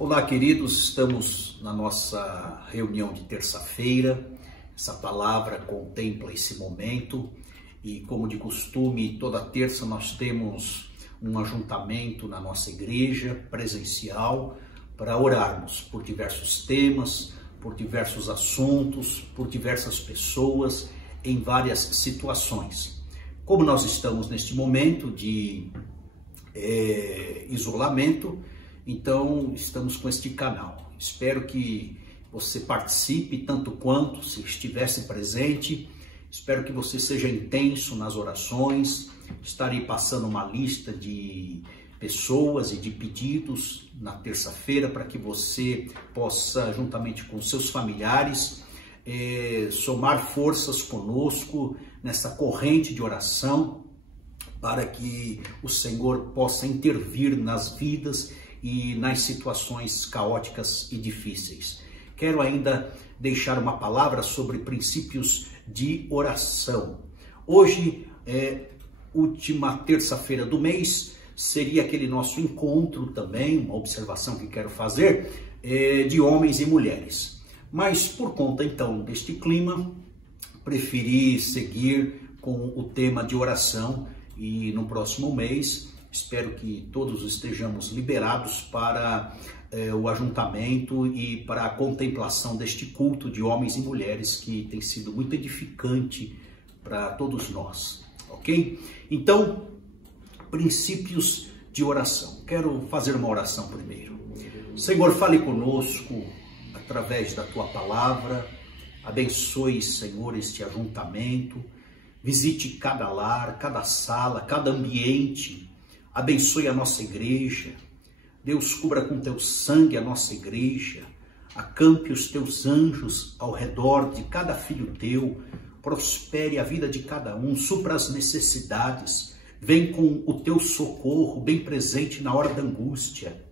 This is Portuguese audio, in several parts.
Olá, queridos, estamos na nossa reunião de terça-feira. Essa palavra contempla esse momento e, como de costume, toda terça nós temos um ajuntamento na nossa igreja presencial para orarmos por diversos temas, por diversos assuntos, por diversas pessoas, em várias situações. Como nós estamos neste momento de isolamento, então estamos com este canal. Espero que você participe tanto quanto se estivesse presente. Espero que você seja intenso nas orações. Estarei passando uma lista de pessoas e de pedidos na terça-feira para que você possa, juntamente com seus familiares, somar forças conosco nessa corrente de oração para que o Senhor possa intervir nas vidas e nas situações caóticas e difíceis. Quero ainda deixar uma palavra sobre princípios de oração. Hoje última terça-feira do mês, seria aquele nosso encontro também, uma observação que quero fazer, de homens e mulheres. Mas por conta então deste clima, preferi seguir com o tema de oração e no próximo mês espero que todos estejamos liberados para o ajuntamento e para a contemplação deste culto de homens e mulheres que tem sido muito edificante para todos nós, ok? Então, princípios de oração. Quero fazer uma oração primeiro. Senhor, fale conosco através da Tua palavra. Abençoe, Senhor, este ajuntamento. Visite cada lar, cada sala, cada ambiente. Abençoe a nossa igreja. Deus, cubra com Teu sangue a nossa igreja. Acampe os Teus anjos ao redor de cada filho Teu. Prospere a vida de cada um. Supra as necessidades. Vem com o Teu socorro bem presente na hora da angústia.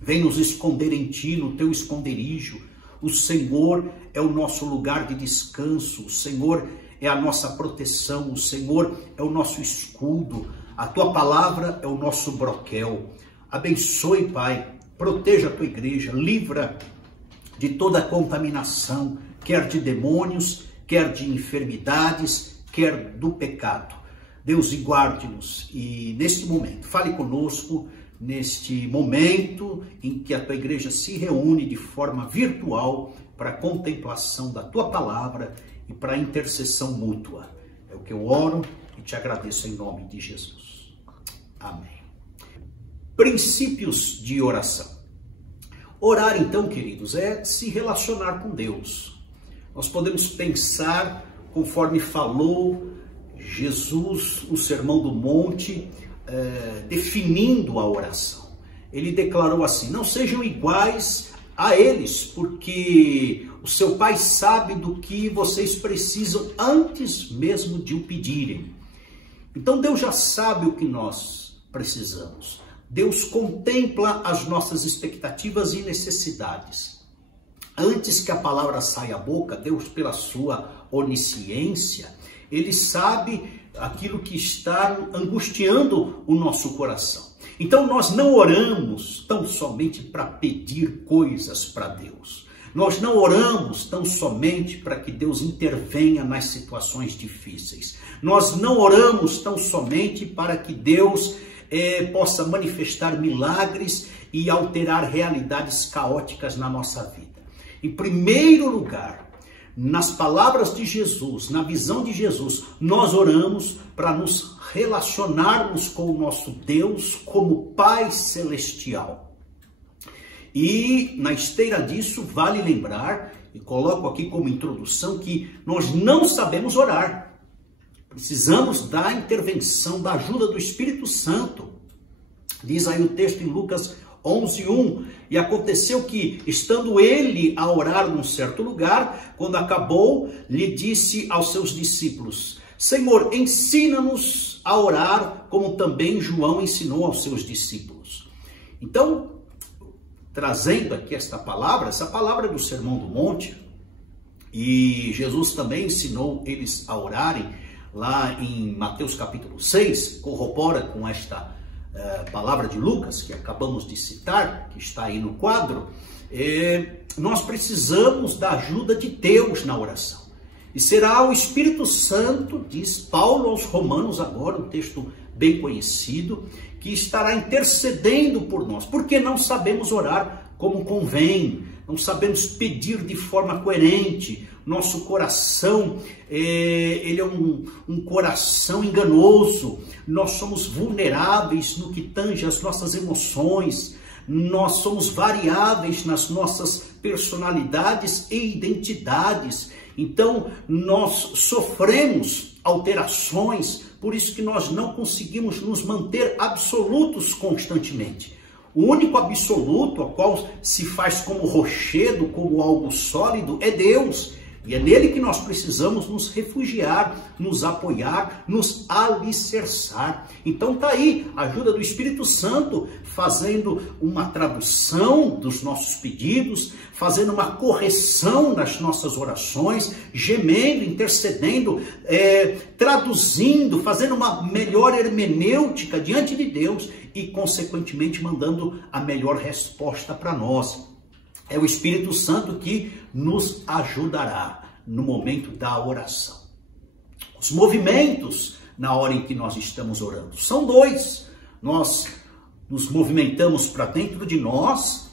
Vem nos esconder em Ti, no Teu esconderijo. O Senhor é o nosso lugar de descanso. O Senhor é a nossa proteção. O Senhor é o nosso escudo. A Tua palavra é o nosso broquel. Abençoe, Pai. Proteja a Tua igreja. Livra de toda contaminação, quer de demônios, quer de enfermidades, quer do pecado. Deus, guarde-nos e neste momento, fale conosco, neste momento em que a Tua igreja se reúne de forma virtual para a contemplação da Tua palavra e para a intercessão mútua. É o que eu oro e te agradeço em nome de Jesus. Amém. Princípios de oração. Orar, então, queridos, é se relacionar com Deus. Nós podemos pensar, conforme falou Jesus, o Sermão do Monte, definindo a oração. Ele declarou assim: não sejam iguais a eles, porque o seu Pai sabe do que vocês precisam antes mesmo de o pedirem. Então Deus já sabe o que nós precisamos. Deus contempla as nossas expectativas e necessidades. Antes que a palavra saia da boca, Deus, pela sua onisciência, Ele sabe aquilo que está angustiando o nosso coração. Então nós não oramos tão somente para pedir coisas para Deus. Nós não oramos tão somente para que Deus intervenha nas situações difíceis. Nós não oramos tão somente para que Deus possa manifestar milagres e alterar realidades caóticas na nossa vida. Em primeiro lugar, nas palavras de Jesus, na visão de Jesus, nós oramos para nos relacionarmos com o nosso Deus como Pai Celestial. E na esteira disso, vale lembrar, e coloco aqui como introdução, que nós não sabemos orar. Precisamos da intervenção, da ajuda do Espírito Santo. Diz aí o texto em Lucas 11:1, e aconteceu que, estando ele a orar num certo lugar, quando acabou, lhe disse aos seus discípulos: Senhor, ensina-nos a orar, como também João ensinou aos seus discípulos. Então, trazendo aqui essa palavra do Sermão do Monte, e Jesus também ensinou eles a orarem, lá em Mateus capítulo 6, corrobora com esta palavra de Lucas, que acabamos de citar, que está aí no quadro, nós precisamos da ajuda de Deus na oração. E será o Espírito Santo, diz Paulo aos Romanos agora, um texto bem conhecido, que estará intercedendo por nós, porque não sabemos orar como convém, não sabemos pedir de forma coerente. Nosso coração, ele é um coração enganoso, nós somos vulneráveis no que tange as nossas emoções, nós somos variáveis nas nossas personalidades e identidades. Então, nós sofremos alterações, por isso que nós não conseguimos nos manter absolutos constantemente. O único absoluto, ao qual se faz como rochedo, como algo sólido, é Deus. E é nele que nós precisamos nos refugiar, nos apoiar, nos alicerçar. Então está aí a ajuda do Espírito Santo, fazendo uma tradução dos nossos pedidos, fazendo uma correção das nossas orações, gemendo, intercedendo, traduzindo, fazendo uma melhor hermenêutica diante de Deus e, consequentemente, mandando a melhor resposta para nós. É o Espírito Santo que nos ajudará no momento da oração. Os movimentos na hora em que nós estamos orando são dois. Nós nos movimentamos para dentro de nós,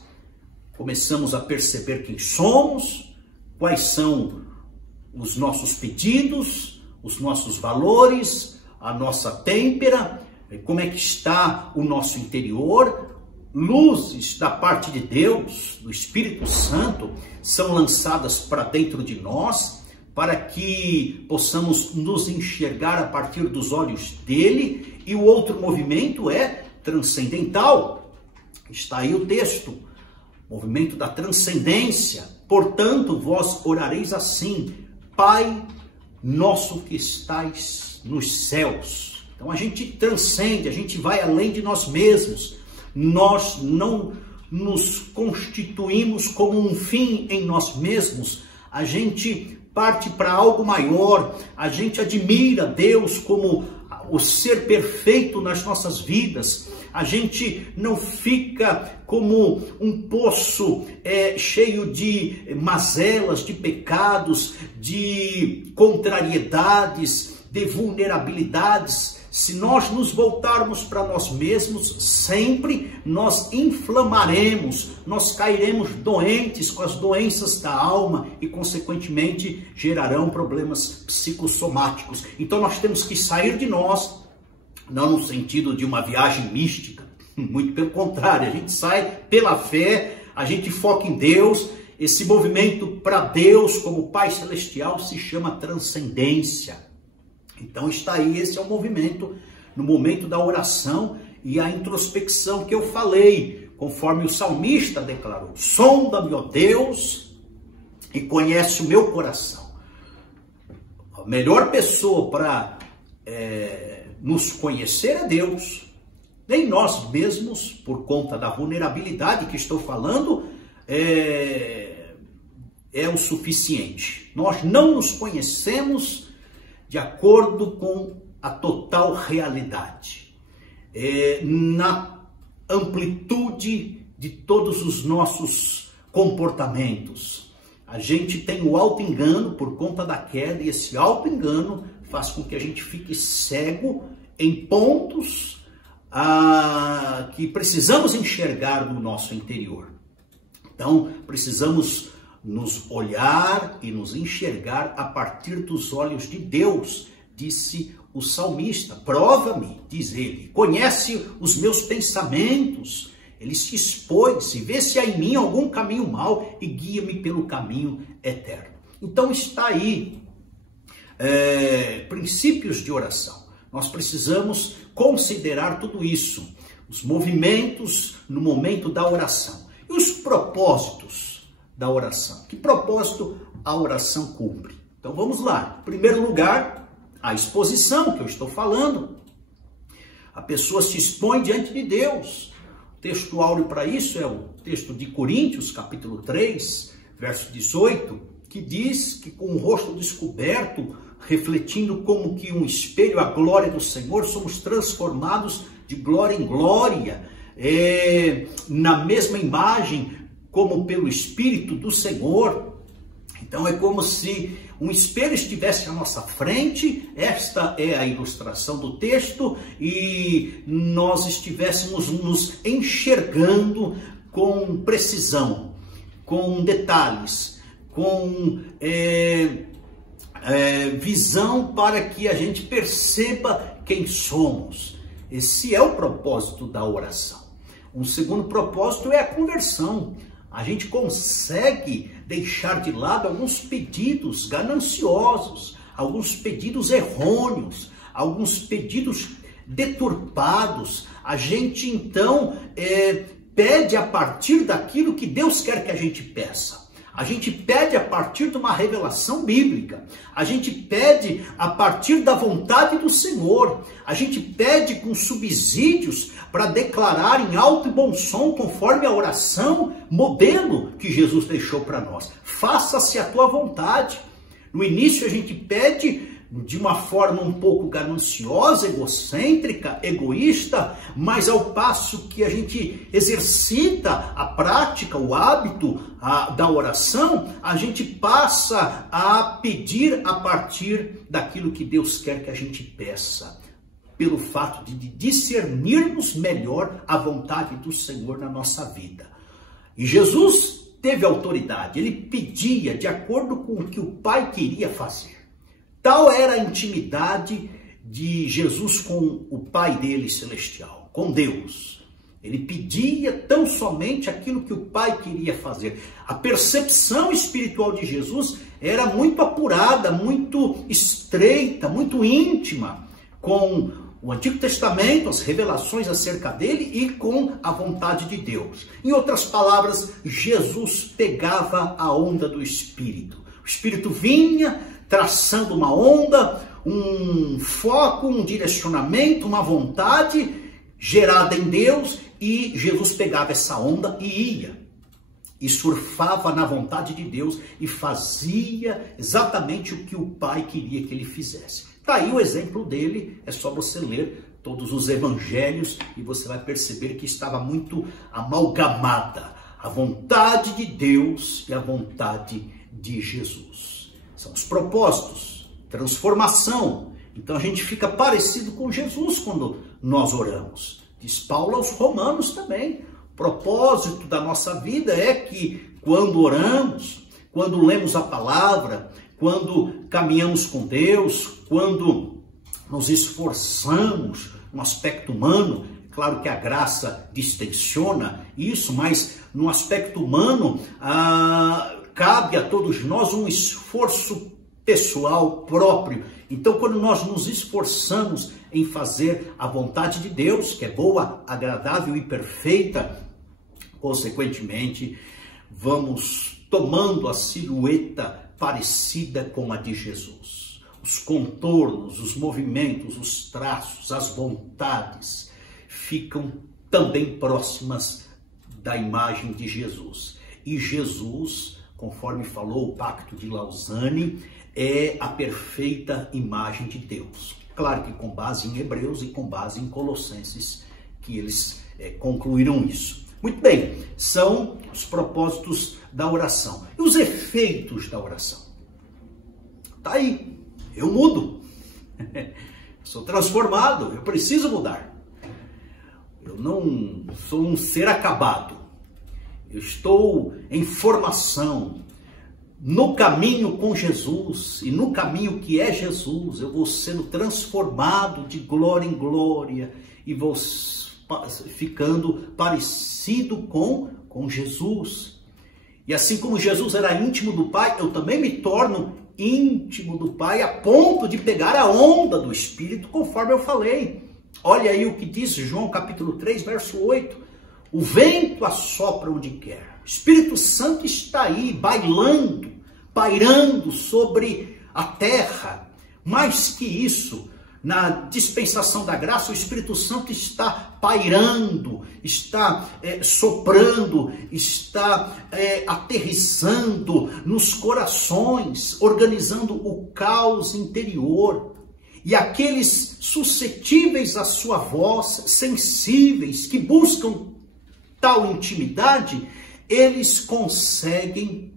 começamos a perceber quem somos, quais são os nossos pedidos, os nossos valores, a nossa têmpera, como é que está o nosso interior. Luzes da parte de Deus, do Espírito Santo, são lançadas para dentro de nós, para que possamos nos enxergar a partir dos olhos dele. E o outro movimento é transcendental. Está aí o texto, movimento da transcendência. Portanto, vós orareis assim: Pai nosso que estais nos céus. Então a gente transcende, a gente vai além de nós mesmos. Nós não nos constituímos como um fim em nós mesmos, a gente parte para algo maior, a gente admira Deus como o ser perfeito nas nossas vidas, a gente não fica como um poço cheio de mazelas, de pecados, de contrariedades, de vulnerabilidades. Se nós nos voltarmos para nós mesmos, sempre nós inflamaremos, nós cairemos doentes com as doenças da alma e, consequentemente, gerarão problemas psicossomáticos. Então, nós temos que sair de nós, não no sentido de uma viagem mística, muito pelo contrário, a gente sai pela fé, a gente foca em Deus. Esse movimento para Deus como Pai Celestial se chama transcendência. Então está aí, esse é o movimento, no momento da oração e a introspecção que eu falei, conforme o salmista declarou: sonda-me, ó Deus, e conhece o meu coração. A melhor pessoa para nos conhecer é Deus. Nem nós mesmos, por conta da vulnerabilidade que estou falando, é o suficiente. Nós não nos conhecemos de acordo com a total realidade, na amplitude de todos os nossos comportamentos. A gente tem o auto-engano por conta da queda, e esse auto-engano faz com que a gente fique cego em pontos que precisamos enxergar no nosso interior. Então, precisamos nos olhar e nos enxergar a partir dos olhos de Deus, disse o salmista. Prova-me, diz ele, conhece os meus pensamentos. Ele se expôs e vê se há em mim algum caminho mau e guia-me pelo caminho eterno. Então está aí princípios de oração. Nós precisamos considerar tudo isso, os movimentos no momento da oração e os propósitos da oração. Que propósito a oração cumpre? Então vamos lá. Em primeiro lugar, a exposição que eu estou falando. A pessoa se expõe diante de Deus. O texto áureo para isso é o texto de Coríntios, capítulo 3, verso 18, que diz que com o rosto descoberto, refletindo como que um espelho a glória do Senhor, somos transformados de glória em glória, na mesma imagem como pelo Espírito do Senhor. Então é como se um espelho estivesse à nossa frente, esta é a ilustração do texto, e nós estivéssemos nos enxergando com precisão, com detalhes, com visão para que a gente perceba quem somos. Esse é o propósito da oração. Um segundo propósito é a conversão. A gente consegue deixar de lado alguns pedidos gananciosos, alguns pedidos errôneos, alguns pedidos deturpados. A gente então pede a partir daquilo que Deus quer que a gente peça. A gente pede a partir de uma revelação bíblica. A gente pede a partir da vontade do Senhor. A gente pede com subsídios para declarar em alto e bom som, conforme a oração modelo que Jesus deixou para nós. Faça-se a tua vontade. No início a gente pede de uma forma um pouco gananciosa, egocêntrica, egoísta, mas ao passo que a gente exercita a prática, o hábito da oração, a gente passa a pedir a partir daquilo que Deus quer que a gente peça, pelo fato de discernirmos melhor a vontade do Senhor na nossa vida. E Jesus teve autoridade, ele pedia de acordo com o que o Pai queria fazer. Tal era a intimidade de Jesus com o Pai dele celestial, com Deus. Ele pedia tão somente aquilo que o Pai queria fazer. A percepção espiritual de Jesus era muito apurada, muito estreita, muito íntima, com o Antigo Testamento, as revelações acerca dele e com a vontade de Deus. Em outras palavras, Jesus pegava a onda do Espírito. O Espírito vinha traçando uma onda, um foco, um direcionamento, uma vontade gerada em Deus, e Jesus pegava essa onda e ia, e surfava na vontade de Deus e fazia exatamente o que o Pai queria que ele fizesse. Está aí o exemplo dele, é só você ler todos os evangelhos e você vai perceber que estava muito amalgamada a vontade de Deus e a vontade de Jesus. São os propósitos, transformação. Então a gente fica parecido com Jesus quando nós oramos. Diz Paulo aos Romanos também. O propósito da nossa vida é que quando oramos, quando lemos a palavra, quando caminhamos com Deus, quando nos esforçamos no aspecto humano, claro que a graça distensiona isso, mas no aspecto humano, cabe a todos nós um esforço pessoal próprio. Então, quando nós nos esforçamos em fazer a vontade de Deus, que é boa, agradável e perfeita, consequentemente, vamos tomando a silhueta parecida com a de Jesus. Os contornos, os movimentos, os traços, as vontades ficam também próximas da imagem de Jesus. E Jesus, conforme falou o Pacto de Lausanne, é a perfeita imagem de Deus. Claro que com base em Hebreus e com base em Colossenses, que eles concluíram isso. Muito bem, são os propósitos da oração. E os efeitos da oração? Tá aí, eu mudo. Sou transformado, eu preciso mudar. Eu não sou um ser acabado. Eu estou em formação, no caminho com Jesus, e no caminho que é Jesus, eu vou sendo transformado de glória em glória, e vou ficando parecido com Jesus. E assim como Jesus era íntimo do Pai, eu também me torno íntimo do Pai, a ponto de pegar a onda do Espírito, conforme eu falei. Olha aí o que diz João capítulo 3, verso 8. O vento assopra onde quer. O Espírito Santo está aí, bailando, pairando sobre a terra. Mais que isso, na dispensação da graça, o Espírito Santo está pairando, está soprando, está aterrissando nos corações, organizando o caos interior. E aqueles suscetíveis à sua voz, sensíveis, que buscam tal intimidade, eles conseguem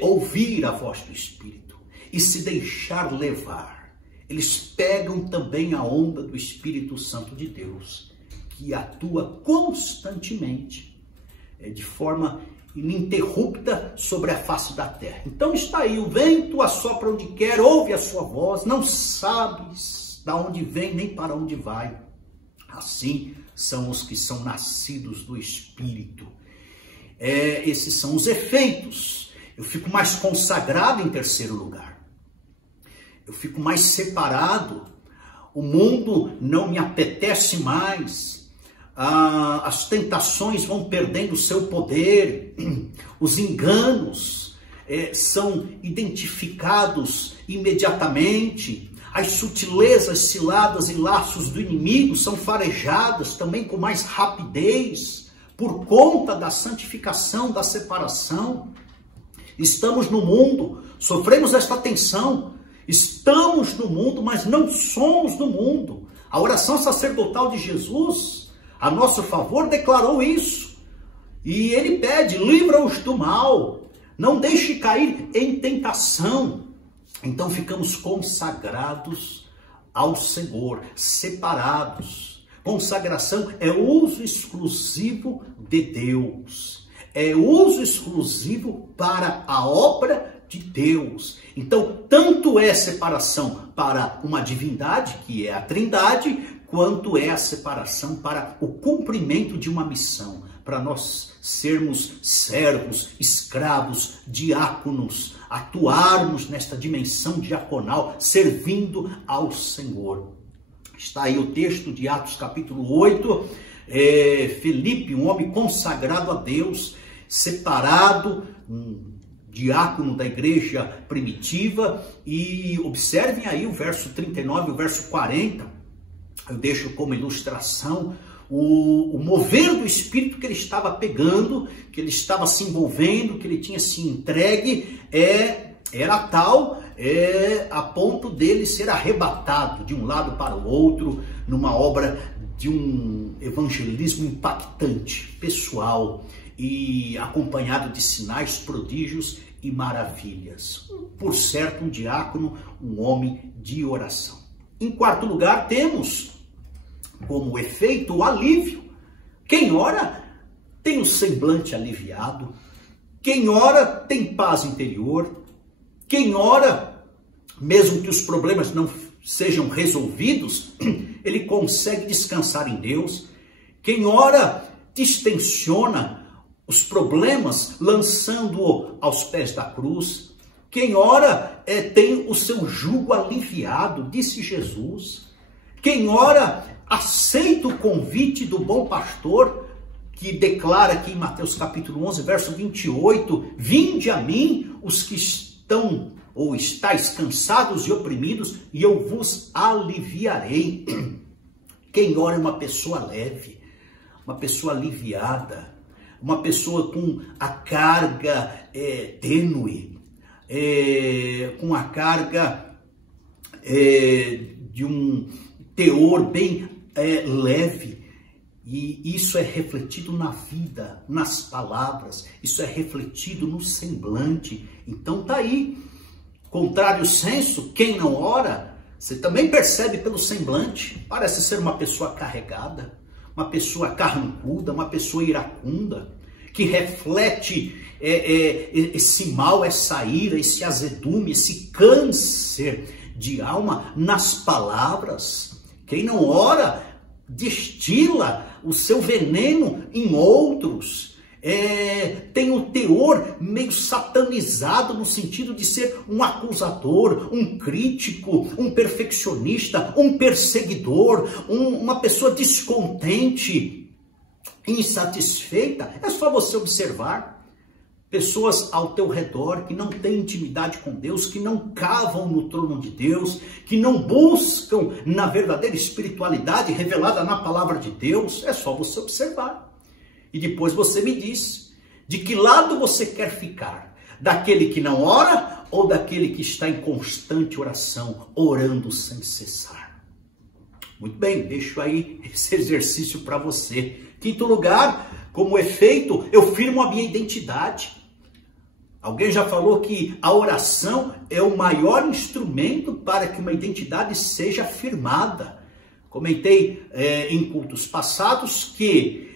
ouvir a voz do Espírito e se deixar levar. Eles pegam também a onda do Espírito Santo de Deus, que atua constantemente, de forma ininterrupta sobre a face da terra. Então está aí, o vento assopra onde quer, ouve a sua voz, não sabes de onde vem nem para onde vai. Assim são os que são nascidos do Espírito. Esses são os efeitos. Eu fico mais consagrado em terceiro lugar. Eu fico mais separado. O mundo não me apetece mais. As tentações vão perdendo o seu poder. Os enganos são identificados imediatamente. As sutilezas, ciladas e laços do inimigo são farejadas também com mais rapidez, por conta da santificação, da separação. Estamos no mundo, sofremos esta tensão. Estamos no mundo, mas não somos do mundo. A oração sacerdotal de Jesus, a nosso favor, declarou isso. E ele pede, livra-os do mal, não deixe cair em tentação. Então ficamos consagrados ao Senhor, separados. Consagração é uso exclusivo de Deus. É uso exclusivo para a obra de Deus. Então, tanto é separação para uma divindade, que é a Trindade, quanto é a separação para o cumprimento de uma missão, para nós sermos servos, escravos, diáconos, atuarmos nesta dimensão diaconal, servindo ao Senhor. Está aí o texto de Atos capítulo 8, Felipe, um homem consagrado a Deus, separado, um diácono da igreja primitiva, e observem aí o verso 39 e o verso 40, eu deixo como ilustração o mover do Espírito que ele estava pegando, que ele estava se envolvendo, que ele tinha se entregue, era tal a ponto dele ser arrebatado de um lado para o outro, numa obra de um evangelismo impactante, pessoal, e acompanhado de sinais, prodígios e maravilhas. Por certo, um diácono, um homem de oração. Em quarto lugar, temos como efeito o alívio. Quem ora tem o semblante aliviado. Quem ora tem paz interior. Quem ora, mesmo que os problemas não sejam resolvidos, ele consegue descansar em Deus. Quem ora distensiona os problemas, lançando-o aos pés da cruz. Quem ora tem o seu jugo aliviado, disse Jesus. Quem ora aceita o convite do bom pastor, que declara aqui em Mateus capítulo 11, verso 28, vinde a mim os que estão ou estáis cansados e oprimidos, e eu vos aliviarei. Quem ora é uma pessoa leve, uma pessoa aliviada, uma pessoa com a carga tênue, com a carga de um teor bem leve. E isso é refletido na vida, nas palavras, isso é refletido no semblante. Então tá aí. Contrário senso, quem não ora, você também percebe pelo semblante, parece ser uma pessoa carregada, uma pessoa carrancuda, uma pessoa iracunda, que reflete esse mal, essa ira, esse azedume, esse câncer de alma nas palavras. Quem não ora, destila o seu veneno em outros. Tem o teor meio satanizado no sentido de ser um acusador, um crítico, um perfeccionista, um perseguidor, uma pessoa descontente, insatisfeita. É só você observar pessoas ao teu redor que não têm intimidade com Deus, que não cavam no trono de Deus, que não buscam na verdadeira espiritualidade revelada na palavra de Deus. É só você observar. E depois você me diz de que lado você quer ficar, Daquele que não ora ou daquele que está em constante oração, orando sem cessar? Muito bem, deixo aí esse exercício para você. Quinto lugar, como efeito, eu firmo a minha identidade. Alguém já falou que a oração é o maior instrumento para que uma identidade seja firmada. Comentei em cultos passados que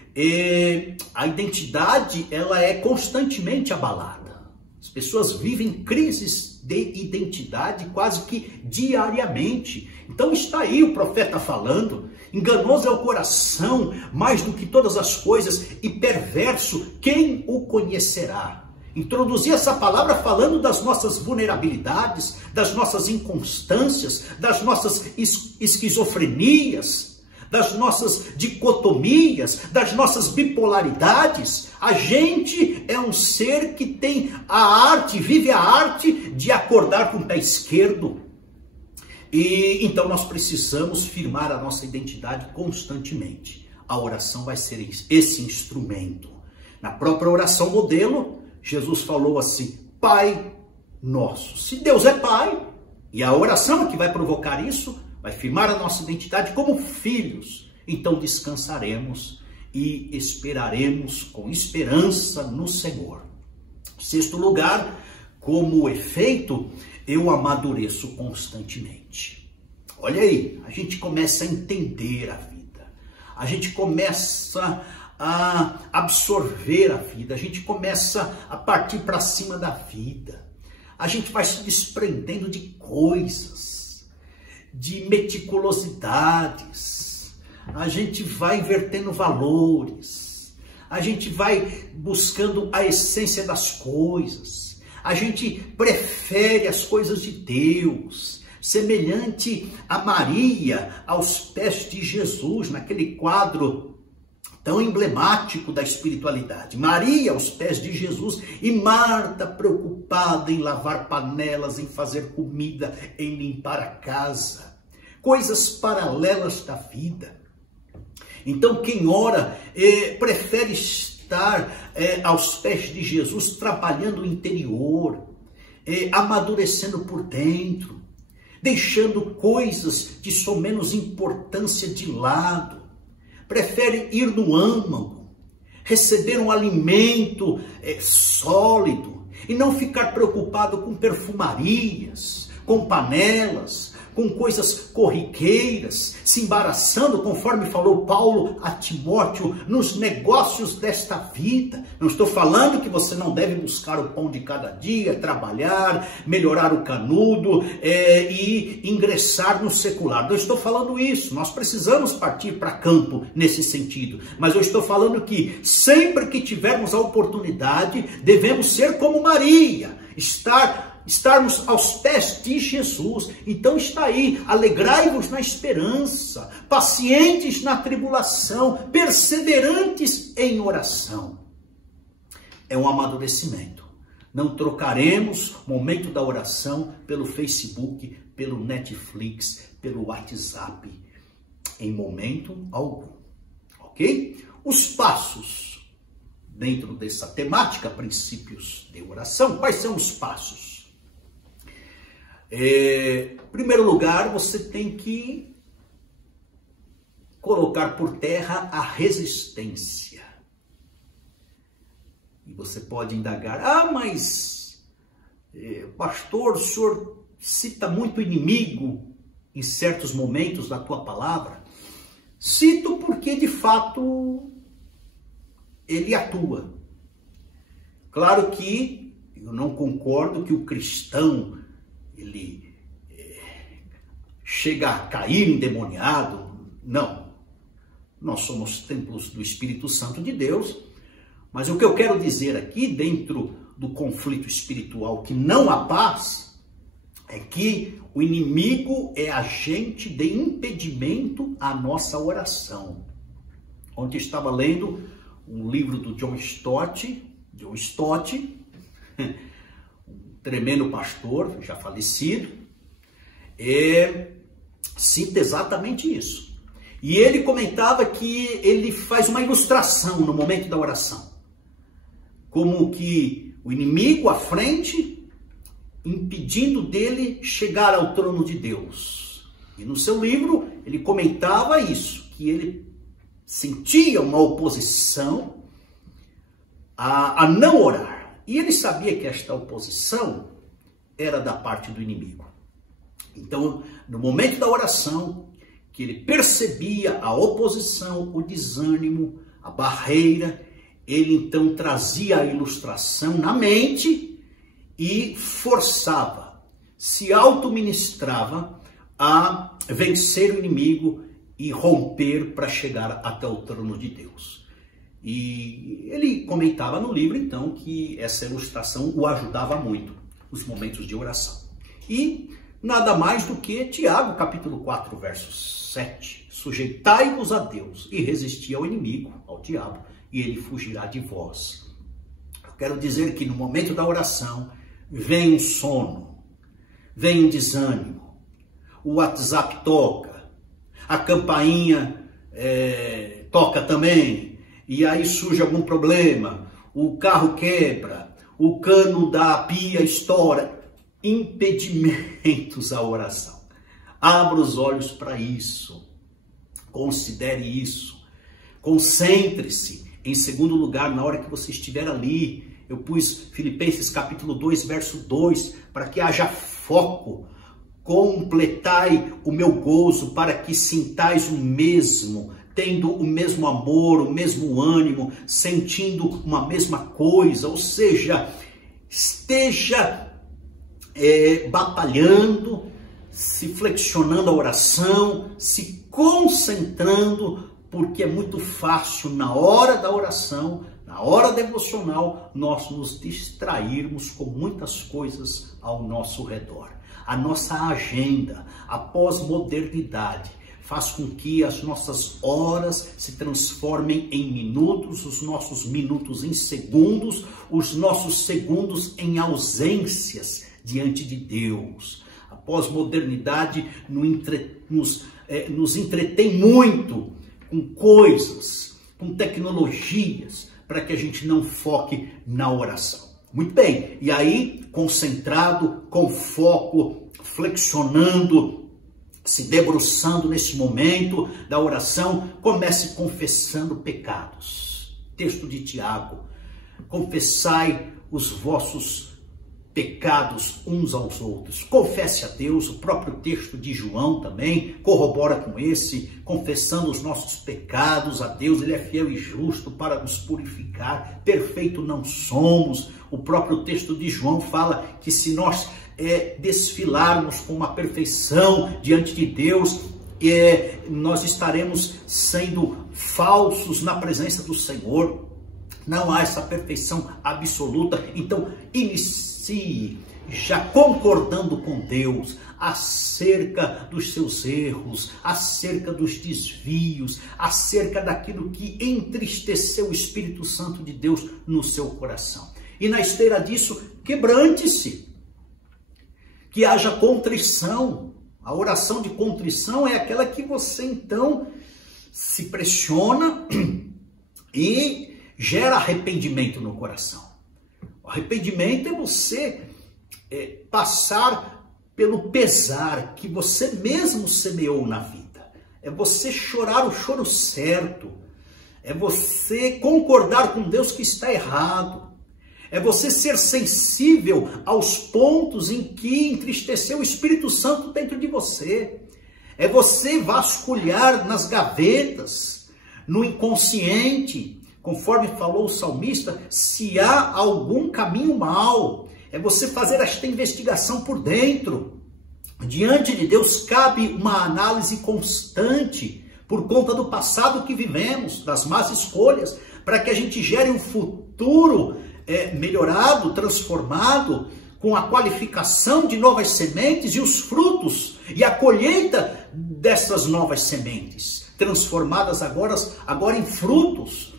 a identidade ela é constantemente abalada. As pessoas vivem crises de identidade quase que diariamente. Então está aí o profeta falando: enganoso é o coração mais do que todas as coisas e perverso, quem o conhecerá? Introduzi essa palavra falando das nossas vulnerabilidades, das nossas inconstâncias, das nossas esquizofrenias, das nossas dicotomias, das nossas bipolaridades. A gente é um ser que tem a arte, vive a arte de acordar com o pé esquerdo. E então nós precisamos firmar a nossa identidade constantemente. A oração vai ser esse instrumento. Na própria oração modelo, Jesus falou assim: Pai Nosso. Se Deus é Pai, e a oração é que vai provocar isso, vai firmar a nossa identidade como filhos, então descansaremos e esperaremos com esperança no Senhor. Sexto lugar, como efeito, eu amadureço constantemente. Olha aí, a gente começa a entender a vida, a gente começa a absorver a vida, a gente começa a partir para cima da vida, a gente vai se desprendendo de coisas, de meticulosidades, a gente vai invertendo valores, a gente vai buscando a essência das coisas, a gente prefere as coisas de Deus, semelhante a Maria aos pés de Jesus, naquele quadro tão emblemático da espiritualidade. Maria aos pés de Jesus e Marta preocupada em lavar panelas, em fazer comida, em limpar a casa. Coisas paralelas da vida. Então quem ora prefere estar aos pés de Jesus, trabalhando o interior, amadurecendo por dentro, deixando coisas de somenos importância de lado. Prefere ir no âmago, receber um alimento sólido e não ficar preocupado com perfumarias, com panelas, com coisas corriqueiras, se embaraçando, conforme falou Paulo a Timóteo, nos negócios desta vida. Não estou falando que você não deve buscar o pão de cada dia, trabalhar, melhorar o canudo e ingressar no secular. Não estou falando isso, nós precisamos partir para campo nesse sentido. Mas eu estou falando que sempre que tivermos a oportunidade, devemos ser como Maria, estarmos aos pés de Jesus. Então está aí, alegrai-vos na esperança, pacientes na tribulação, perseverantes em oração. É um amadurecimento. Não trocaremos o momento da oração pelo Facebook, pelo Netflix, pelo WhatsApp, em momento algum, ok? Os passos dentro dessa temática, princípios de oração, quais são os passos? Em primeiro lugar, você tem que colocar por terra a resistência. E você pode indagar: mas pastor, o senhor cita muito inimigo em certos momentos da tua palavra. Cito porque de fato ele atua. Claro que eu não concordo que o cristão ele chega a cair endemoniado. Não. Nós somos templos do Espírito Santo de Deus. Mas o que eu quero dizer aqui, dentro do conflito espiritual que não há paz, é que o inimigo é agente de impedimento à nossa oração. Ontem estava lendo um livro do John Stott, um tremendo pastor, já falecido, cita exatamente isso. E ele comentava que ele faz uma ilustração no momento da oração, como que o inimigo à frente, impedindo dele chegar ao trono de Deus. E no seu livro ele comentava isso, que ele sentia uma oposição a não orar. E ele sabia que esta oposição era da parte do inimigo. Então, no momento da oração, que ele percebia a oposição, o desânimo, a barreira, ele então trazia a ilustração na mente e forçava, se autoministrava a vencer o inimigo e romper para chegar até o trono de Deus. E ele comentava no livro, então, que essa ilustração o ajudava muito nos momentos de oração. E nada mais do que Tiago, capítulo 4, verso 7. Sujeitai-vos a Deus e resisti ao inimigo, ao diabo, e ele fugirá de vós. Eu quero dizer que no momento da oração, vem um sono, vem um desânimo, o WhatsApp toca, a campainha toca também, e aí surge algum problema, o carro quebra, o cano da pia estoura. Impedimentos à oração. Abra os olhos para isso. Considere isso. Concentre-se. Em segundo lugar, na hora que você estiver ali, eu pus Filipenses capítulo 2, verso 2, para que haja foco. Completai o meu gozo para que sintais o mesmo, tendo o mesmo amor, o mesmo ânimo, sentindo uma mesma coisa, ou seja, esteja batalhando, se flexionando a oração, se concentrando, porque é muito fácil na hora da oração, na hora devocional, nós nos distrairmos com muitas coisas ao nosso redor. A nossa agenda, a pós-modernidade, faz com que as nossas horas se transformem em minutos, os nossos minutos em segundos, os nossos segundos em ausências diante de Deus. A pós-modernidade nos entretém muito com coisas, com tecnologias, para que a gente não foque na oração. Muito bem, e aí, concentrado, com foco, flexionando, se debruçando nesse momento da oração, comece confessando pecados. Texto de Tiago: confessai os vossos pecados uns aos outros. Confesse a Deus. O próprio texto de João também corrobora com esse, confessando os nossos pecados a Deus. Ele é fiel e justo para nos purificar. Perfeito não somos. O próprio texto de João fala que se nós desfilarmos com uma perfeição diante de Deus, nós estaremos sendo falsos na presença do Senhor. Não há essa perfeição absoluta. Então, inicie já concordando com Deus acerca dos seus erros, acerca dos desvios, acerca daquilo que entristeceu o Espírito Santo de Deus no seu coração. E na esteira disso, quebrante-se, que haja contrição. A oração de contrição é aquela que você então se pressiona e gera arrependimento no coração. O arrependimento é você passar pelo pesar que você mesmo semeou na vida. É você chorar o choro certo. É você concordar com Deus que está errado. É você ser sensível aos pontos em que entristeceu o Espírito Santo dentro de você. É você vasculhar nas gavetas, no inconsciente, conforme falou o salmista, se há algum caminho mau. É você fazer esta investigação por dentro. Diante de Deus cabe uma análise constante por conta do passado que vivemos, das más escolhas, para que a gente gere um futuro melhorado, transformado, com a qualificação de novas sementes e os frutos e a colheita dessas novas sementes, transformadas agora em frutos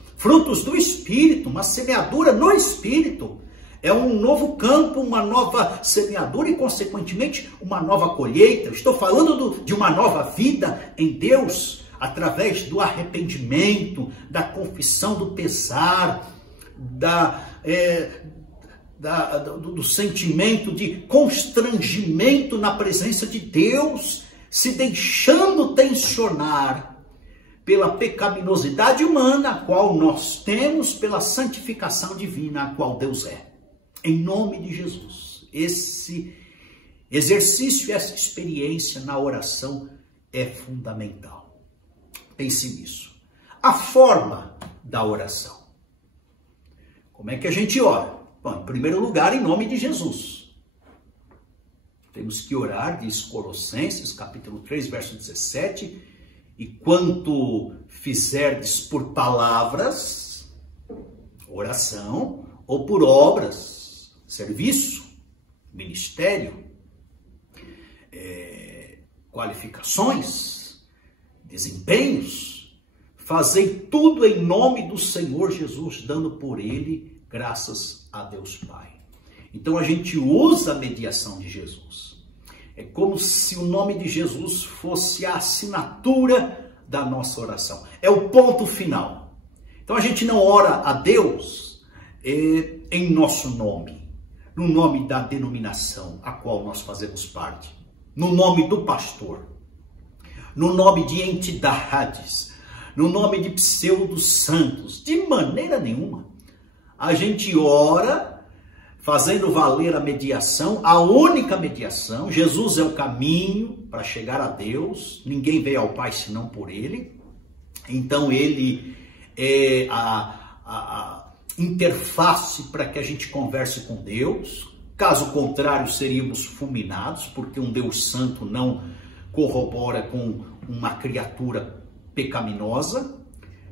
do Espírito, uma semeadura no Espírito. É um novo campo, uma nova semeadura e, consequentemente, uma nova colheita. Eu estou falando de uma nova vida em Deus, através do arrependimento, da confissão do pesar, do sentimento de constrangimento na presença de Deus, se deixando tensionar pela pecaminosidade humana, a qual nós temos, pela santificação divina, a qual Deus é. Em nome de Jesus, esse exercício, essa experiência na oração é fundamental. Pense nisso. A forma da oração. Como é que a gente ora? Bom, em primeiro lugar, em nome de Jesus. Temos que orar, diz Colossenses, capítulo 3, verso 17, e quanto fizerdes por palavras, oração, ou por obras, serviço, ministério, qualificações, desempenhos, fazei tudo em nome do Senhor Jesus, dando por ele graças a Deus Pai. Então a gente usa a mediação de Jesus. É como se o nome de Jesus fosse a assinatura da nossa oração. É o ponto final. Então a gente não ora a Deus em nosso nome, no nome da denominação a qual nós fazemos parte, no nome do pastor, no nome de entidades, no nome de pseudo-santos, de maneira nenhuma. A gente ora fazendo valer a mediação, a única mediação. Jesus é o caminho para chegar a Deus, ninguém veio ao Pai senão por ele. Então ele é a interface para que a gente converse com Deus. Caso contrário, seríamos fulminados, porque um Deus santo não corrobora com uma criatura pecaminosa.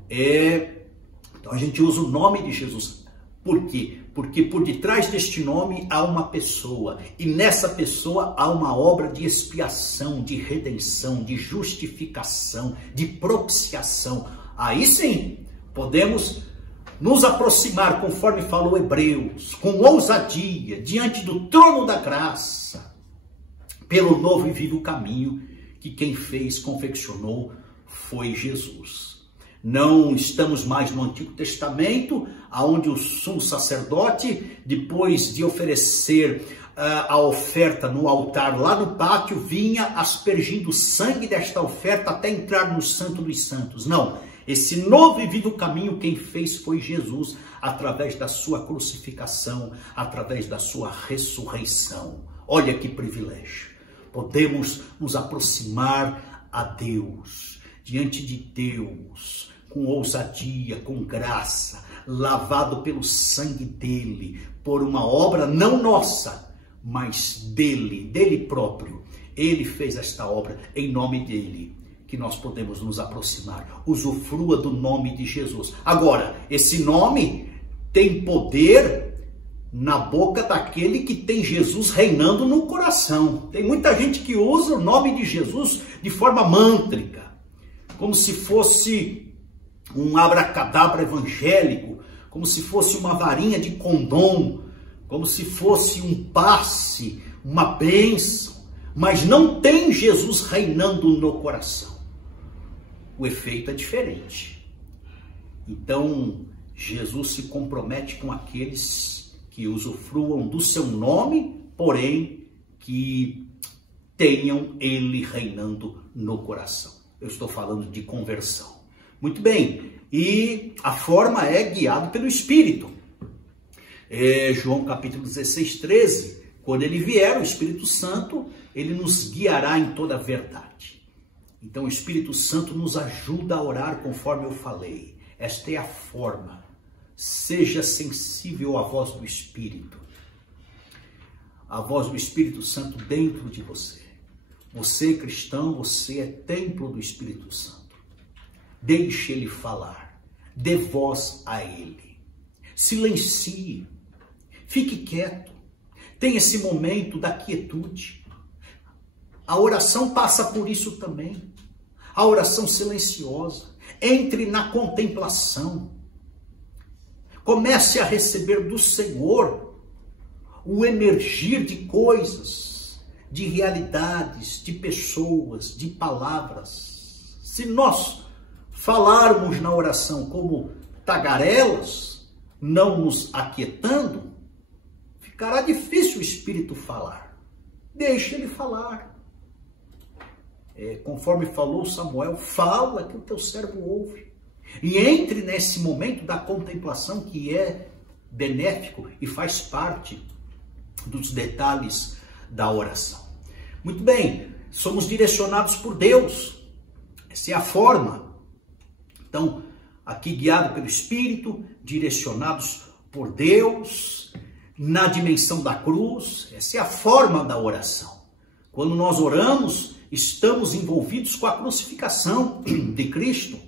Então a gente usa o nome de Jesus. Por quê? Porque por detrás deste nome há uma pessoa, e nessa pessoa há uma obra de expiação, de redenção, de justificação, de propiciação. Aí sim, podemos nos aproximar, conforme falou Hebreus, com ousadia, diante do trono da graça, pelo novo e vivo caminho que quem fez, confeccionou, foi Jesus. Não estamos mais no Antigo Testamento, onde o sumo sacerdote, depois de oferecer a oferta no altar lá no pátio, vinha aspergindo o sangue desta oferta até entrar no Santo dos Santos. Não, esse novo e vivo caminho quem fez foi Jesus, através da sua crucificação, através da sua ressurreição. Olha que privilégio. Podemos nos aproximar a Deus, diante de Deus, com ousadia, com graça, lavado pelo sangue dele, por uma obra não nossa, mas dele próprio. Ele fez esta obra, em nome dele, que nós podemos nos aproximar. Usufrua do nome de Jesus. Agora, esse nome tem poder na boca daquele que tem Jesus reinando no coração. Tem muita gente que usa o nome de Jesus de forma mântrica, como se fosse um abracadabra evangélico, como se fosse uma varinha de condom, como se fosse um passe, uma bênção, mas não tem Jesus reinando no coração. O efeito é diferente. Então, Jesus se compromete com aqueles que usufruam do seu nome, porém, que tenham ele reinando no coração. Eu estou falando de conversão. Muito bem, e a forma é guiado pelo Espírito. João capítulo 16, 13, quando ele vier, o Espírito Santo, ele nos guiará em toda a verdade. Então o Espírito Santo nos ajuda a orar conforme eu falei. Esta é a forma. Seja sensível à voz do Espírito. A voz do Espírito Santo dentro de você. Você, cristão, você é templo do Espírito Santo. Deixe ele falar. Dê voz a ele. Silencie. Fique quieto. Tenha esse momento da quietude. A oração passa por isso também. A oração silenciosa. Entre na contemplação. Comece a receber do Senhor o emergir de coisas, de realidades, de pessoas, de palavras. Se nós falarmos na oração como tagarelas, não nos aquietando, ficará difícil o Espírito falar. Deixe ele falar. Conforme falou Samuel, fala que o teu servo ouve. E entre nesse momento da contemplação que é benéfico e faz parte dos detalhes da oração. Muito bem, somos direcionados por Deus. Essa é a forma. Então, aqui guiado pelo Espírito, direcionados por Deus, na dimensão da cruz. Essa é a forma da oração. Quando nós oramos, estamos envolvidos com a crucificação de Cristo.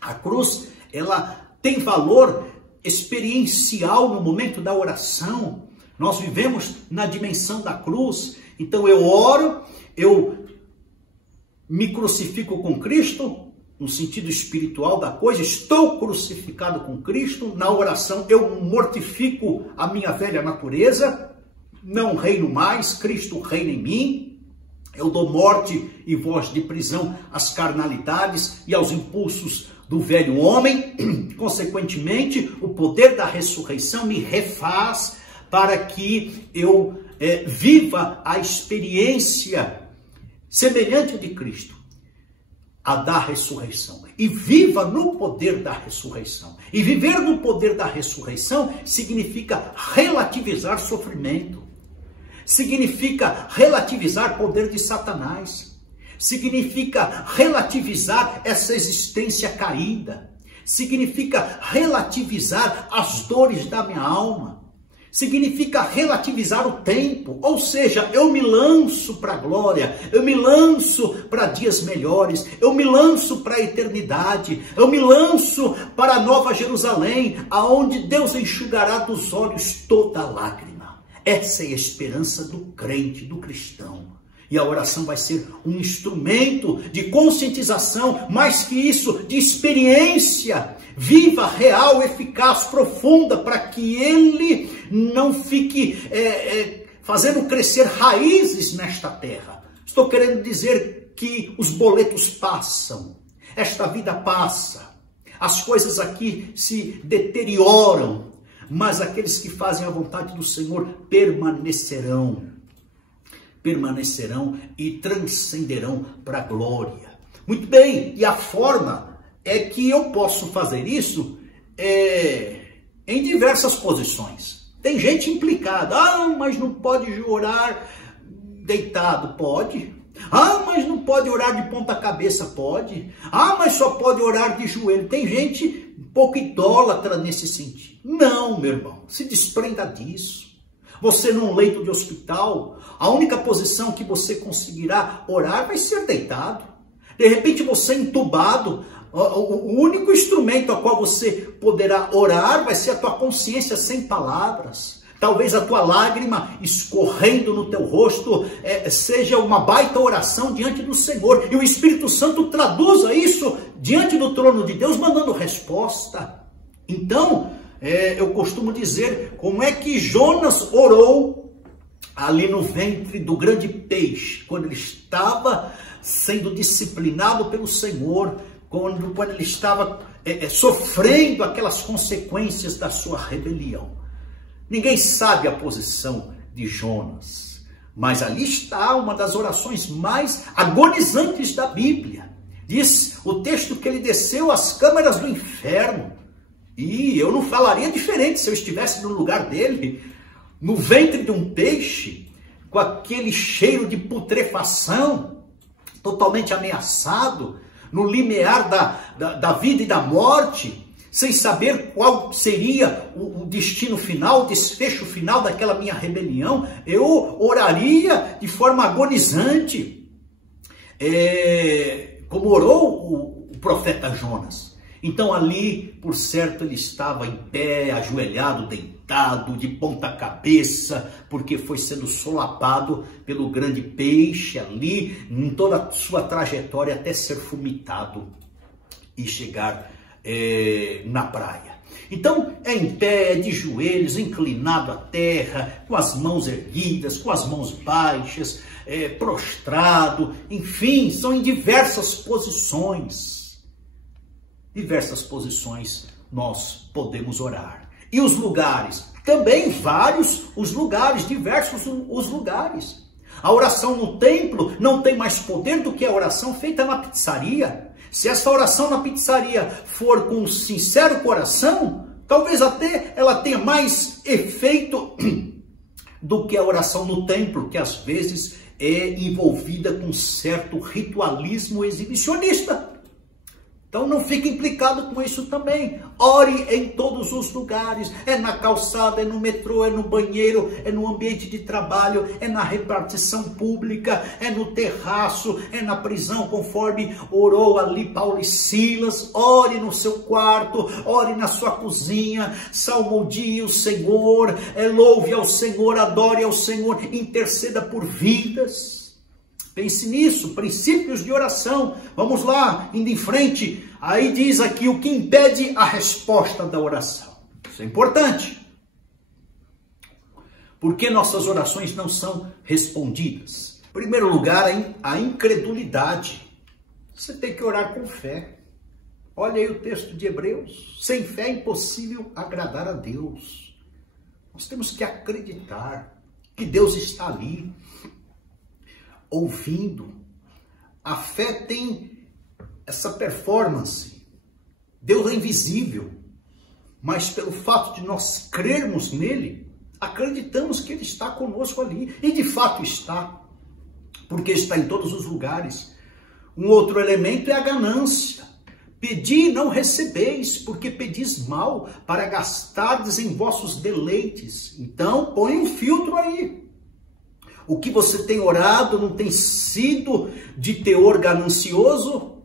A cruz, ela tem valor experiencial no momento da oração. Nós vivemos na dimensão da cruz. Então eu oro, eu me crucifico com Cristo, no sentido espiritual da coisa, estou crucificado com Cristo. Na oração eu mortifico a minha velha natureza, não reino mais, Cristo reina em mim. Eu dou morte e voz de prisão às carnalidades e aos impulsos do velho homem. Consequentemente, o poder da ressurreição me refaz para que eu viva a experiência semelhante de Cristo, a da ressurreição. E viva no poder da ressurreição. E viver no poder da ressurreição significa relativizar sofrimento. Significa relativizar o poder de Satanás. Significa relativizar essa existência caída. Significa relativizar as dores da minha alma. Significa relativizar o tempo. Ou seja, eu me lanço para a glória. Eu me lanço para dias melhores. Eu me lanço para a eternidade. Eu me lanço para a Nova Jerusalém, aonde Deus enxugará dos olhos toda lágrima. Essa é a esperança do crente, do cristão. E a oração vai ser um instrumento de conscientização, mais que isso, de experiência viva, real, eficaz, profunda, para que ele não fique fazendo crescer raízes nesta terra. Estou querendo dizer que os boletos passam, esta vida passa, as coisas aqui se deterioram, mas aqueles que fazem a vontade do Senhor permanecerão e transcenderão para a glória. Muito bem, e a forma é que eu posso fazer isso em diversas posições. Tem gente implicada, mas não pode orar deitado, pode. Mas não pode orar de ponta cabeça, pode. Mas só pode orar de joelho. Tem gente um pouco idólatra nesse sentido. Não, meu irmão, se desprenda disso. Você num leito de hospital, a única posição que você conseguirá orar vai ser deitado. De repente você entubado, o único instrumento a qual você poderá orar vai ser a tua consciência sem palavras. Talvez a tua lágrima escorrendo no teu rosto seja uma baita oração diante do Senhor. E o Espírito Santo traduza isso diante do trono de Deus, mandando resposta. Então, eu costumo dizer como é que Jonas orou ali no ventre do grande peixe, quando ele estava sendo disciplinado pelo Senhor, quando ele estava sofrendo aquelas consequências da sua rebelião. Ninguém sabe a posição de Jonas, mas ali está uma das orações mais agonizantes da Bíblia. Diz o texto que ele desceu às câmaras do inferno. E eu não falaria diferente se eu estivesse no lugar dele, no ventre de um peixe, com aquele cheiro de putrefação, totalmente ameaçado, no limiar da vida e da morte, sem saber qual seria o destino final, o desfecho final daquela minha rebelião. Eu oraria de forma agonizante, como orou o profeta Jonas. Então ali, por certo, ele estava em pé, ajoelhado, deitado, de ponta cabeça, porque foi sendo solapado pelo grande peixe ali, em toda a sua trajetória até ser vomitado e chegar na praia. Então é em pé, de joelhos, inclinado à terra, com as mãos erguidas, com as mãos baixas, prostrado, enfim, são em diversas posições. Diversas posições nós podemos orar. E os lugares? também vários os lugares, diversos os lugares. A oração no templo não tem mais poder do que a oração feita na pizzaria. Se essa oração na pizzaria for com um sincero coração, talvez até ela tenha mais efeito do que a oração no templo, que às vezes é envolvida com certo ritualismo exibicionista. Então não fique implicado com isso também. Ore em todos os lugares. É na calçada, é no metrô, é no banheiro, é no ambiente de trabalho, é na repartição pública, é no terraço, é na prisão, conforme orou ali Paulo e Silas. Ore no seu quarto, ore na sua cozinha, salmodie o Senhor, louve ao Senhor, adore ao Senhor, interceda por vidas. Pense nisso, princípios de oração. Vamos lá, indo em frente. Aí diz aqui o que impede a resposta da oração. Isso é importante. Por que nossas orações não são respondidas? Em primeiro lugar, a incredulidade. Você tem que orar com fé. Olha aí o texto de Hebreus. Sem fé é impossível agradar a Deus. Nós temos que acreditar que Deus está ali, ouvindo. A fé tem essa performance. Deus é invisível, mas pelo fato de nós crermos nele, acreditamos que ele está conosco ali. E de fato está, porque está em todos os lugares. Um outro elemento é a ganância. Pedi e não recebeis, porque pedis mal, para gastardes em vossos deleites. Então põe um filtro aí. O que você tem orado não tem sido de teor ganancioso,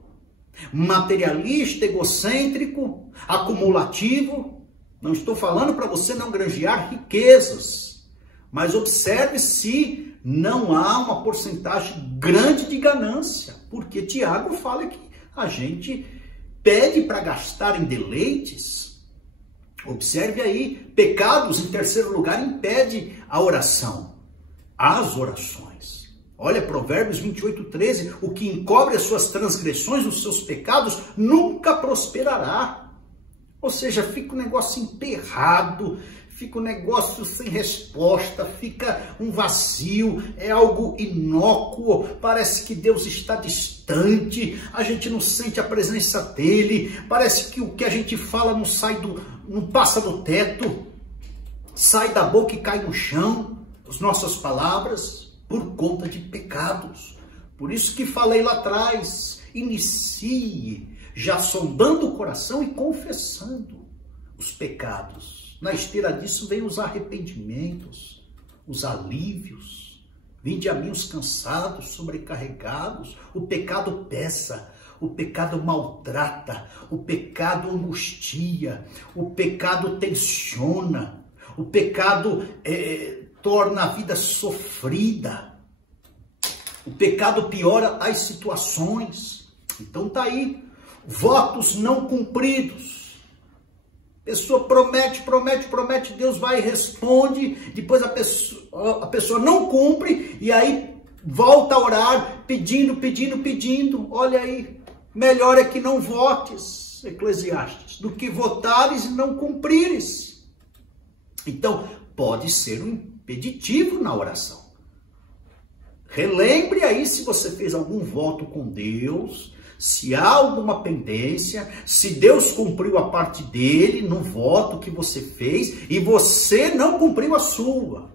materialista, egocêntrico, acumulativo. Não estou falando para você não granjear riquezas, mas observe se não há uma porcentagem grande de ganância, porque Tiago fala que a gente pede para gastar em deleites. Observe aí, pecados, em terceiro lugar, impede a oração. As orações. Olha, Provérbios 28:13, o que encobre as suas transgressões, os seus pecados, nunca prosperará. Ou seja, fica um negócio emperrado, fica um negócio sem resposta, fica um vazio, é algo inócuo, parece que Deus está distante, a gente não sente a presença dele, parece que o que a gente fala não passa do teto, sai da boca e cai no chão. As nossas palavras, por conta de pecados. Por isso que falei lá atrás, inicie já sondando o coração e confessando os pecados. Na esteira disso vem os arrependimentos, os alívios. Vinde a mim os cansados, sobrecarregados. O pecado pesa, o pecado maltrata, o pecado angustia, o pecado tensiona, o pecado torna a vida sofrida. O pecado piora as situações. Então tá aí. Votos não cumpridos. Pessoa promete, Deus vai e responde. Depois a pessoa não cumpre e aí volta a orar, pedindo. Olha aí, melhor é que não votes, Eclesiastes, do que votares e não cumprires. Então, pode ser um impeditivo na oração. Relembre aí se você fez algum voto com Deus, se há alguma pendência, se Deus cumpriu a parte dele no voto que você fez e você não cumpriu a sua.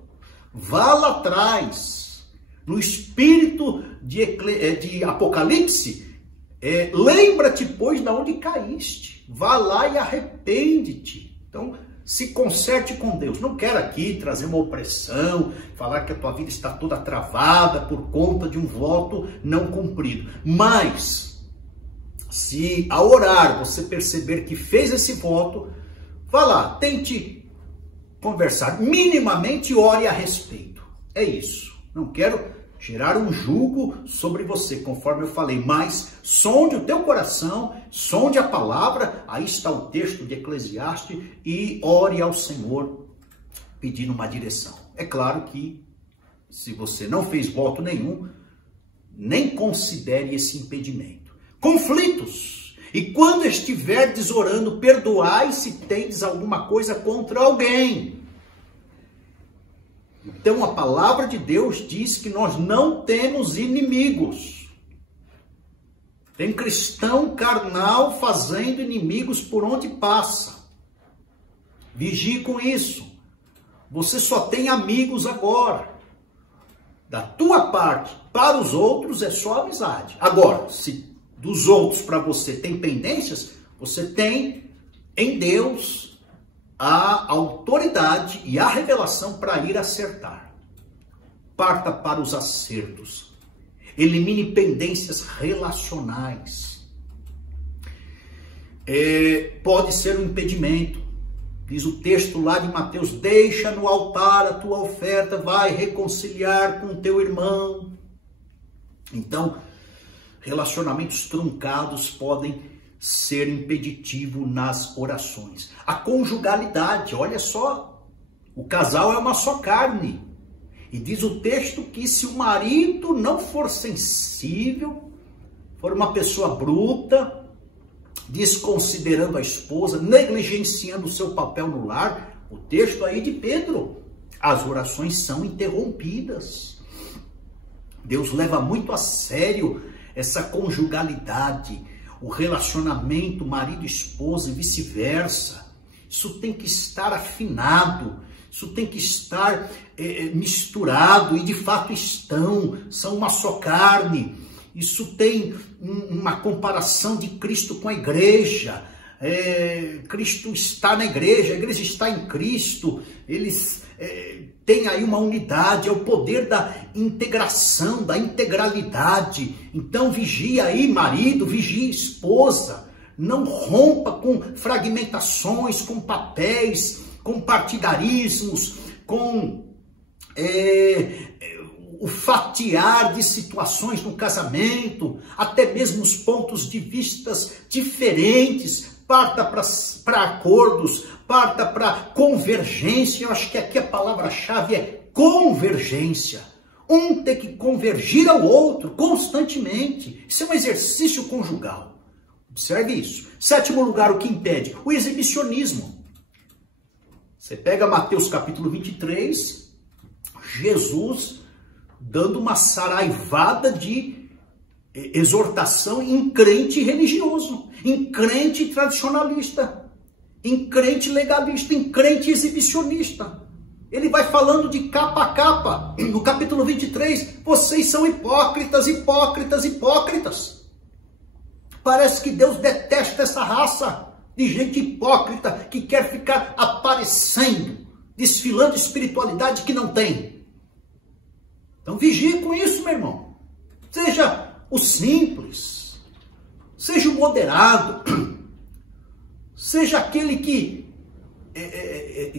Vá lá atrás, no espírito de Apocalipse, lembra-te, pois, de onde caíste. Vá lá e arrepende-te. Então, se conserte com Deus. Não quero aqui trazer uma opressão, falar que a tua vida está toda travada por conta de um voto não cumprido. Mas, se ao orar você perceber que fez esse voto, vá lá, tente conversar. Minimamente ore a respeito. É isso. Não quero gerar um jugo sobre você, conforme eu falei, mas sonde o teu coração, sonde a palavra, aí está o texto de Eclesiastes, e ore ao Senhor pedindo uma direção. É claro que, se você não fez voto nenhum, nem considere esse impedimento. Conflitos. E quando estiverdes orando, perdoai se tendes alguma coisa contra alguém. Então a palavra de Deus diz que nós não temos inimigos. Tem cristão carnal fazendo inimigos por onde passa. Vigie com isso. Você só tem amigos agora. Da tua parte para os outros é só amizade. Agora, se dos outros para você tem pendências, você tem em Deus a autoridade e a revelação para ir acertar. Parta para os acertos. Elimine pendências relacionais. Pode ser um impedimento. Diz o texto lá de Mateus, deixa no altar a tua oferta, vai reconciliar com o teu irmão. Então, relacionamentos truncados podem ser impeditivo nas orações. A conjugalidade, olha só, o casal é uma só carne. E diz o texto que se o marido não for sensível, for uma pessoa bruta, desconsiderando a esposa, negligenciando o seu papel no lar, o texto aí de Pedro, as orações são interrompidas. Deus leva muito a sério essa conjugalidade, o relacionamento marido-esposa e vice-versa. Isso tem que estar afinado, isso tem que estar misturado, e de fato são uma só carne. Isso tem uma comparação de Cristo com a igreja. Cristo está na igreja, a igreja está em Cristo. Eles têm aí uma unidade, é o poder da integração, da integralidade. Então vigia aí, marido, vigia, esposa. Não rompa com fragmentações, com papéis, com partidarismos, com o fatiar de situações no casamento, até mesmo os pontos de vistas diferentes. Parta para acordos, parta para convergência. Eu acho que aqui a palavra-chave é convergência. Um tem que convergir ao outro constantemente. Isso é um exercício conjugal. Observe isso. 7º lugar, o que impede? O exibicionismo. Você pega Mateus capítulo 23, Jesus dando uma saraivada de exortação em crente religioso, em crente tradicionalista, em crente legalista, em crente exibicionista. Ele vai falando de capa a capa. No capítulo 23, vocês são hipócritas, hipócritas, hipócritas. Parece que Deus detesta essa raça de gente hipócrita que quer ficar aparecendo, desfilando espiritualidade que não tem. Então vigie com isso, meu irmão. Seja o simples, seja o moderado, seja aquele que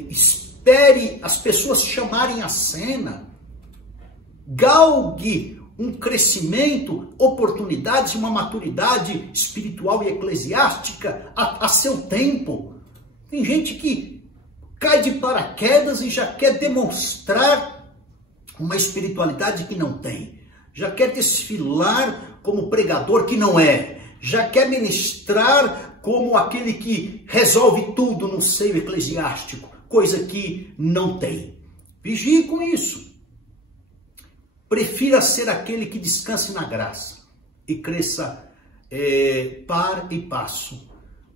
espere as pessoas chamarem a cena, galgue um crescimento, oportunidades, uma maturidade espiritual e eclesiástica a seu tempo. Tem gente que cai de paraquedas e já quer demonstrar uma espiritualidade que não tem. Já quer desfilar como pregador que não é. Já quer ministrar como aquele que resolve tudo no seio eclesiástico, coisa que não tem. Vigie com isso. Prefira ser aquele que descanse na graça e cresça par e passo,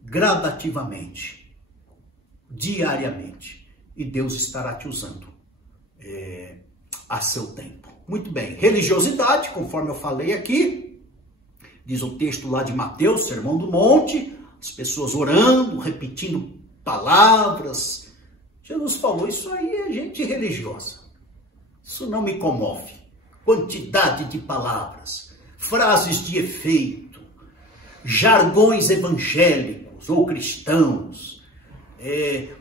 gradativamente, diariamente. E Deus estará te usando a seu tempo. Muito bem, religiosidade, conforme eu falei aqui, diz o texto lá de Mateus, Sermão do Monte, as pessoas orando, repetindo palavras. Jesus falou, isso aí é gente religiosa. Isso não me comove. Quantidade de palavras, frases de efeito, jargões evangélicos ou cristãos,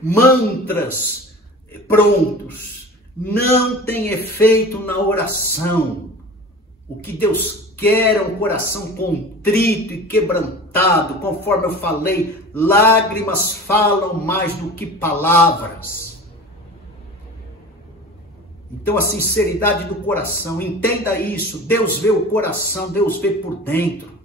mantras prontos, não tem efeito na oração. O que Deus quer é um coração contrito e quebrantado. Conforme eu falei, lágrimas falam mais do que palavras. Então a sinceridade do coração, entenda isso. Deus vê o coração, Deus vê por dentro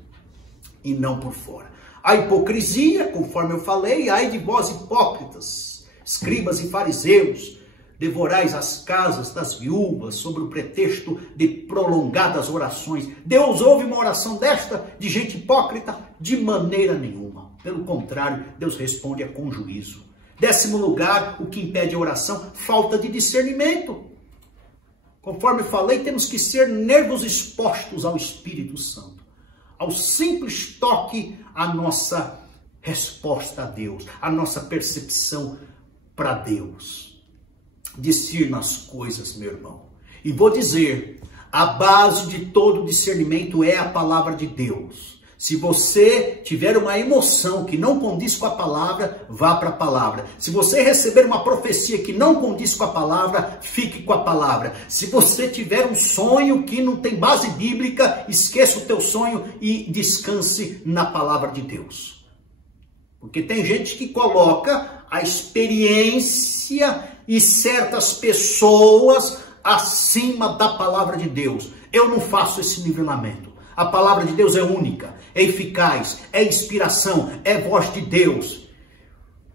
e não por fora. A hipocrisia, conforme eu falei, ai de vós hipócritas, escribas e fariseus, Devorais as casas das viúvas sob o pretexto de prolongadas orações. Deus ouve uma oração desta de gente hipócrita? De maneira nenhuma. Pelo contrário, Deus responde com juízo. 10º lugar, o que impede a oração? Falta de discernimento. Conforme falei, temos que ser nervos expostos ao Espírito Santo. Ao simples toque, a nossa resposta a Deus, a nossa percepção para Deus. Discirna as coisas, meu irmão. E vou dizer, a base de todo discernimento é a palavra de Deus. Se você tiver uma emoção que não condiz com a palavra, vá para a palavra. Se você receber uma profecia que não condiz com a palavra, fique com a palavra. Se você tiver um sonho que não tem base bíblica, esqueça o teu sonho e descanse na palavra de Deus. Porque tem gente que coloca a experiência e certas pessoas acima da palavra de Deus. Eu não faço esse nivelamento. A palavra de Deus é única, é eficaz, é inspiração, é voz de Deus.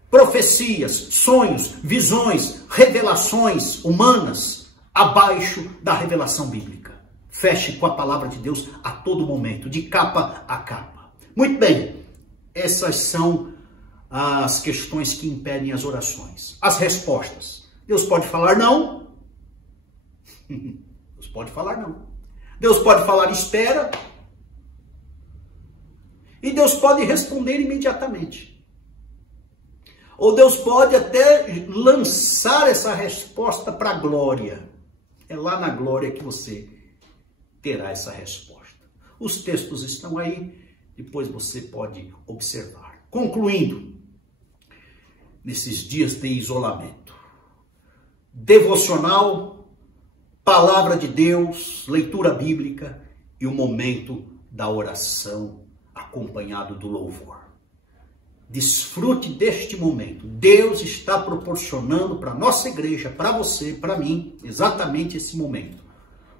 Profecias, sonhos, visões, revelações humanas abaixo da revelação bíblica. Feche com a palavra de Deus a todo momento, de capa a capa. Muito bem, essas são as questões que impedem as orações. As respostas. Deus pode falar não. Deus pode falar não. Deus pode falar espera. E Deus pode responder imediatamente. Ou Deus pode até lançar essa resposta para a glória. É lá na glória que você terá essa resposta. Os textos estão aí, depois você pode observar. Concluindo, nesses dias de isolamento, devocional, palavra de Deus, leitura bíblica e o momento da oração acompanhado do louvor. Desfrute deste momento. Deus está proporcionando para a nossa igreja, para você, para mim, exatamente esse momento.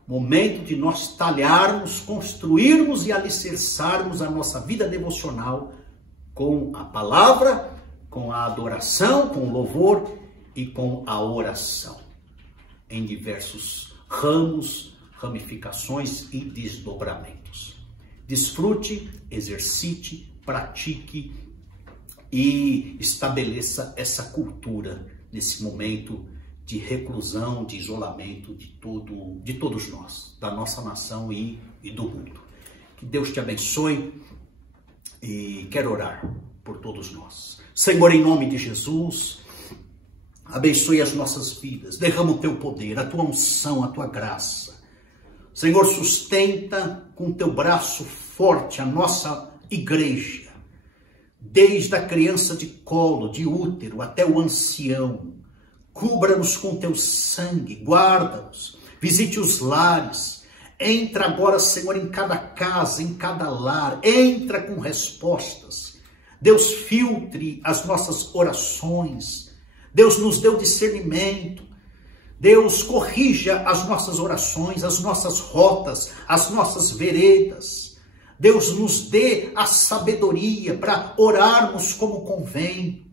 Momento de nós talharmos, construirmos e alicerçarmos a nossa vida devocional com a palavra, com a adoração, com o louvor e com a oração. Em diversos ramos, ramificações e desdobramentos. Desfrute, exercite, pratique e estabeleça essa cultura nesse momento de reclusão, de isolamento de todos nós, da nossa nação e do mundo. Que Deus te abençoe e quero orar por todos nós. Senhor, em nome de Jesus, abençoe as nossas vidas, derrama o teu poder, a tua unção, a tua graça. Senhor, sustenta com teu braço forte a nossa igreja, desde a criança de colo, de útero, até o ancião. Cubra-nos com teu sangue, guarda-nos, visite os lares. Entra agora, Senhor, em cada casa, em cada lar. Entra com respostas. Deus, filtre as nossas orações. Deus, nos dê o discernimento. Deus, corrija as nossas orações, as nossas rotas, as nossas veredas. Deus, nos dê a sabedoria para orarmos como convém.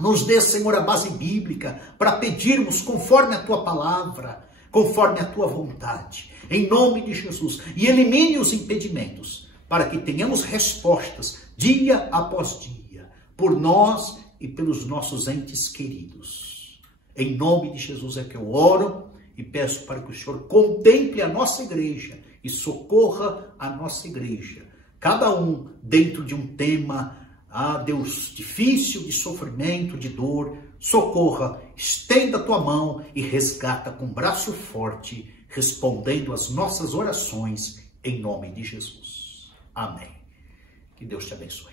Nos dê, Senhor, a base bíblica para pedirmos conforme a tua palavra, conforme a tua vontade. Em nome de Jesus. E elimine os impedimentos para que tenhamos respostas dia após dia, por nós e pelos nossos entes queridos. Em nome de Jesus é que eu oro e peço para que o Senhor contemple a nossa igreja e socorra a nossa igreja. Cada um dentro de um tema, Deus, difícil, de sofrimento, de dor, socorra, estenda a tua mão e resgata com braço forte, respondendo às nossas orações, em nome de Jesus. Amém. Que Deus te abençoe.